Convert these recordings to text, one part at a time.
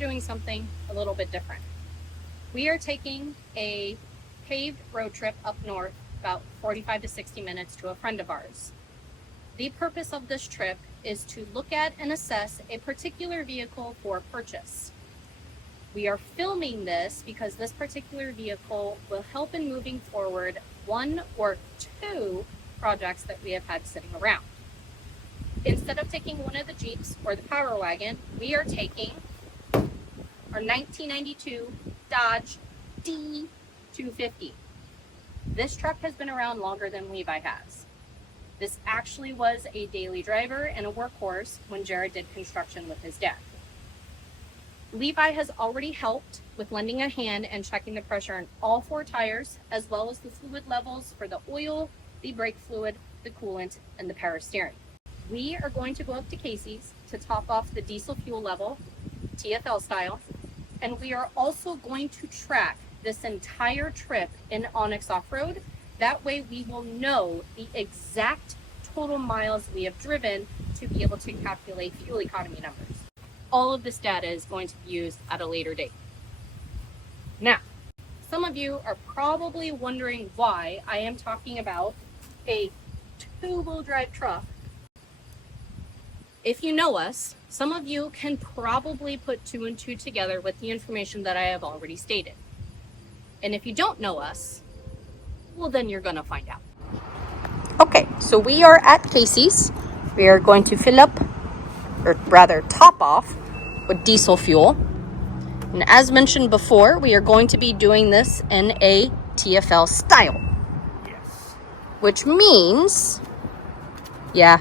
doing something a little bit different. We are taking a paved road trip up north, about 45 to 60 minutes, to a friend of ours. The purpose of this trip is to look at and assess a particular vehicle for purchase. We are filming this because this particular vehicle will help in moving forward one or two projects that we have had sitting around. Instead of taking one of the Jeeps or the Power Wagon, we are taking our 1992 Dodge D250. This truck has been around longer than Levi has. This actually was a daily driver and a workhorse when Jared did construction with his dad. Levi has already helped with lending a hand and checking the pressure on all four tires, as well as the fluid levels for the oil, the brake fluid, the coolant, and the power steering. We are going to go up to Casey's to top off the diesel fuel level, TFL style, and we are also going to track this entire trip in Onyx Off-Road. That way we will know the exact total miles we have driven to be able to calculate fuel economy numbers. All of this data is going to be used at a later date. Now, some of you are probably wondering why I am talking about a two-wheel drive truck. If you know us, some of you can probably put two and two together with the information that I have already stated. And if you don't know us, well, then you're gonna find out. Okay, so we are at Casey's. We are going to fill up, or rather top off, with diesel fuel. And as mentioned before, we are going to be doing this in a TFL style. Yes. Which means, yeah.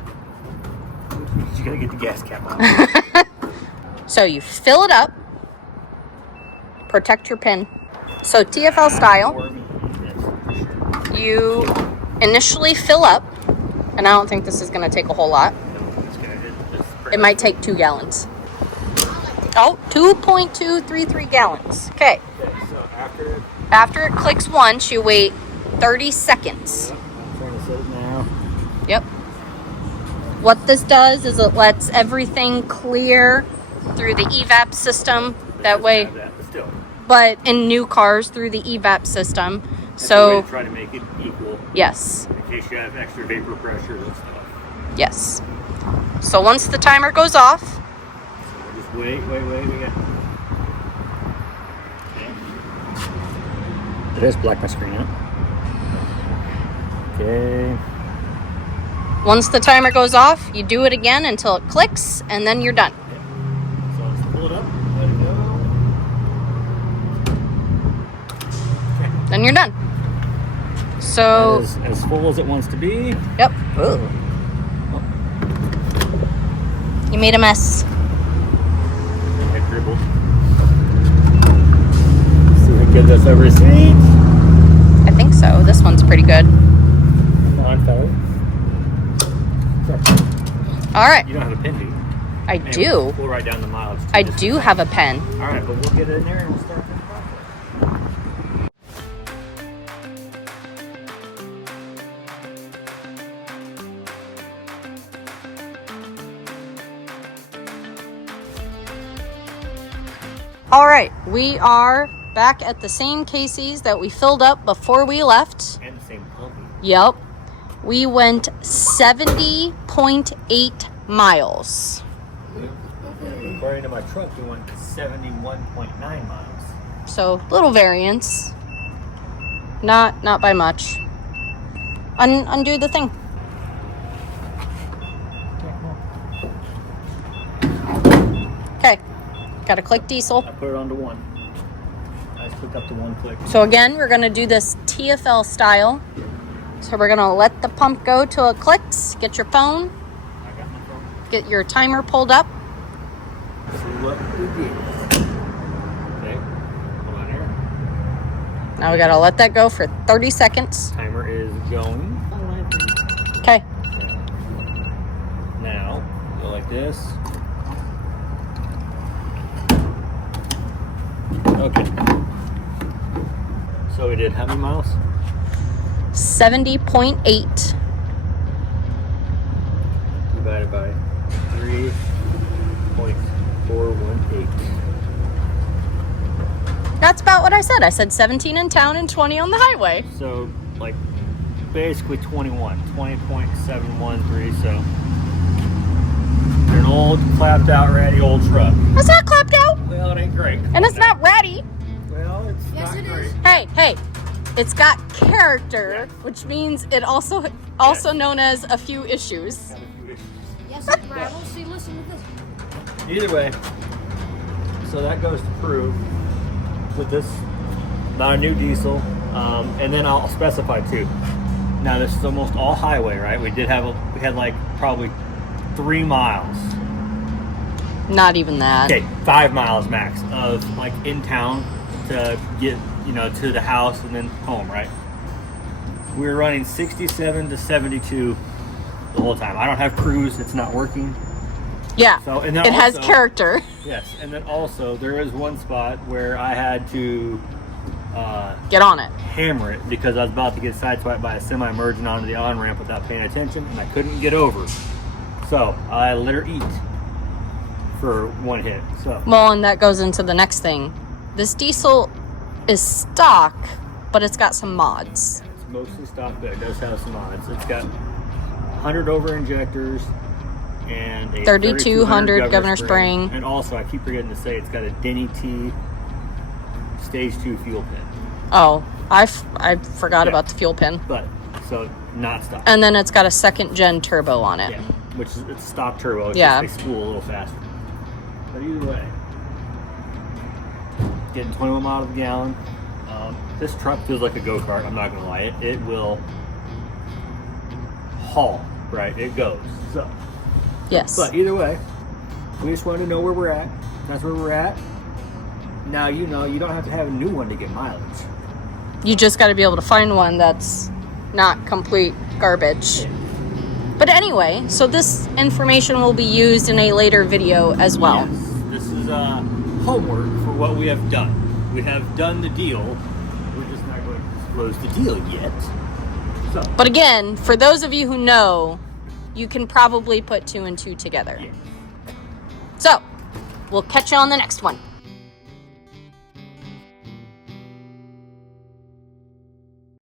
You gotta get the gas cap on. So you fill it up, protect your pin. So TFL style, you initially fill up, and I don't think this is gonna take a whole lot. It might take 2 gallons. Oh, 2.233 gallons. Okay. So after it clicks once, you wait 30 seconds. I'm trying to set it now. Yep. What this does is it lets everything clear through the evap system. That way, but in new cars through the evap system. So try to make it equal. Yes. In case you have extra vapor pressure and stuff. Yes. So once the timer goes off, just wait. We got. It is black my screen out. Okay. Once the timer goes off, you do it again until it clicks, and then you're done. Okay. So let's pull it up. Let it go. Okay. Then you're done. So as full as it wants to be. Yep. Ooh. You made a mess. I dribbled. See if it gives us a receipt. I think so. This one's pretty good. Come on, fellas. All right. You don't have a pen, do you? I do. We'll write down the mileage. I do have a pen. All right, but we'll get it in there and we'll start the process. All right, we are back at the same Casey's that we filled up before we left. And the same pumpy. Yep. We went 70.8 miles. According to my truck, we went 71.9 miles. So, little variance. Not by much. Undo the thing. Okay. Gotta click diesel. I put it onto 1. I just click up to 1 click. So again, we're gonna do this TFL style. So we're gonna let the pump go till it clicks. Get your phone. I got my phone. Get your timer pulled up. See what we get. Okay, come on here. Now we gotta let that go for 30 seconds. Timer is going. Okay. Now, go like this. Okay. So we did how many miles? 70.8. Divided by 3.418. That's about what I said. I said 17 in town and 20 on the highway. So, like, basically 21, 20.713. So, they're an old, clapped out, ratty old truck. It's not clapped out. Well, it ain't great. And it's not ratty. Well, it's not great. Hey, it's got character, which means it also known as a few issues. Yes, it rattles. See, listen to this. Either way, so that goes to prove that this not a new diesel, and then I'll specify too. Now this is almost all highway, right? We had like probably 3 miles. Not even that. Okay, 5 miles max of like in town to get to the house and then home, right? We were running 67 to 72 the whole time. I don't have cruise; it's not working. Yeah. So and then it has also- character. Yes, and then also there is one spot where I had to Get on it. hammer it because I was about to get sideswiped by a semi merging onto the on ramp without paying attention, and I couldn't get over. So I let her eat for one hit. So Well, and that goes into the next thing. This diesel is stock, but it's got some mods. it's mostly stock, but it does have some mods. It's got 100 over injectors and a 3200 governor spring. And also, I keep forgetting to say, it's got a Denny T stage 2 fuel pin. Oh, I forgot Yeah. about the fuel pin. But so not stock. And then it's got a second gen turbo on it. Yeah, which is it's stock turbo. It's Yeah. just they spool a little faster. But either way, getting 21 miles a gallon. This truck feels like a go-kart. I'm not gonna lie. It will haul. Right, it goes. So, Yes. but either way, we just wanted to know where we're at. That's where we're at. Now you don't have to have a new one to get mileage. You just got to be able to find one that's not complete garbage. But anyway, so this information will be used in a later video as well. Yes, this is homework for what we have done. We have done the deal. We're just not going to disclose the deal yet. So, But again, for those of you who know, you can probably put 2 and 2 together. yeah. So, we'll catch you on the next one.